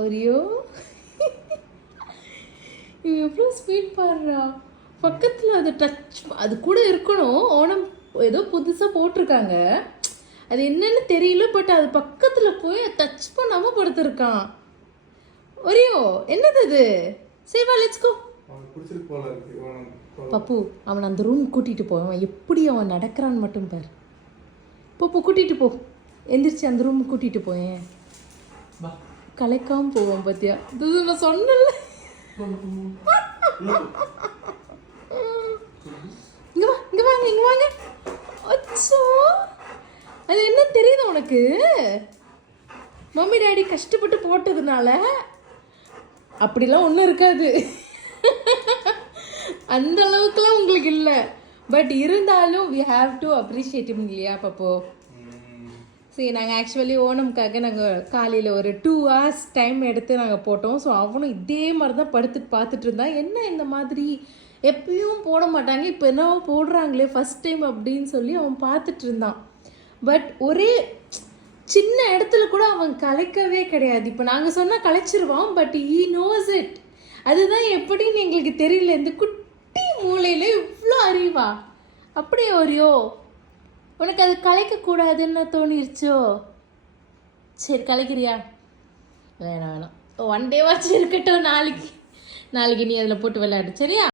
Oreo இவன் எவ்வளோ sweet பாடுறா. பக்கத்தில் அது டச் அது கூட இருக்கணும். ஓணம் ஏதோ புதுசாக போட்டிருக்காங்க, அது என்னன்னு தெரியல. பட் அது பக்கத்தில் போய் டச் பண்ணாமல் படுத்துருக்கான். ஒரியோ என்னது அது? Seva let's go. பப்பு அவன் அந்த ரூம் கூட்டிகிட்டு போவான். எப்படி அவன் நடக்கிறான்னு மட்டும் பாரு. பப்பு கூட்டிகிட்டு போ, எந்திரிச்சு அந்த ரூம் கூட்டிகிட்டு போயேன். கலைக்காம போவான் பார்த்தியா? இது நான் சொன்னல. இங்கே வா, இங்கே வாங்க, இங்கே வாங்க. அச்சோ அது என்ன தெரியுது உனக்கு? மம்மி டேடி கஷ்டப்பட்டு போட்டதுனால அப்படிலாம் ஒன்றும் இருக்காது. அந்த அளவுக்குலாம் உங்களுக்கு இல்லை. பட் இருந்தாலும் வி ஹாவ் டு அப்ரிஷியேட் இல்லையா பப்போ? சரி, நாங்கள் ஆக்சுவலி ஓணம்காக நாங்கள் காலையில் ஒரு 2 hours டைம் எடுத்து நாங்கள் போட்டோம். ஸோ அவனும் இதே மாதிரி தான் படுத்துட்டு பார்த்துட்டு இருந்தான். என்ன இந்த மாதிரி எப்பயும் போட மாட்டாங்க, இப்போ என்னவோ போடுறாங்களே ஃபஸ்ட் டைம் அப்படின்னு சொல்லி அவன் பார்த்துட்டு இருந்தான். பட் ஒரே சின்ன இடத்துல கூட அவன் கலைக்கவே கிடையாது. இப்போ நாங்கள் சொன்னால் கலைச்சிருவான், பட் ஈ நோஸ் இட். அதுதான் எப்படின்னு எங்களுக்கு தெரியல. இந்த குட்டி மூளையில் இவ்வளோ அறிவா? அப்படியே ஒரியோ உனக்கு அது கலைக்கக்கூடாதுன்னு தோணிருச்சோ? சரி கலைக்கிறியா? வேணாம் வேணாம், 1 day வாச்சு இருக்கட்டும். நாளைக்கு நீ அதில் போட்டு விளையாடு சரியா?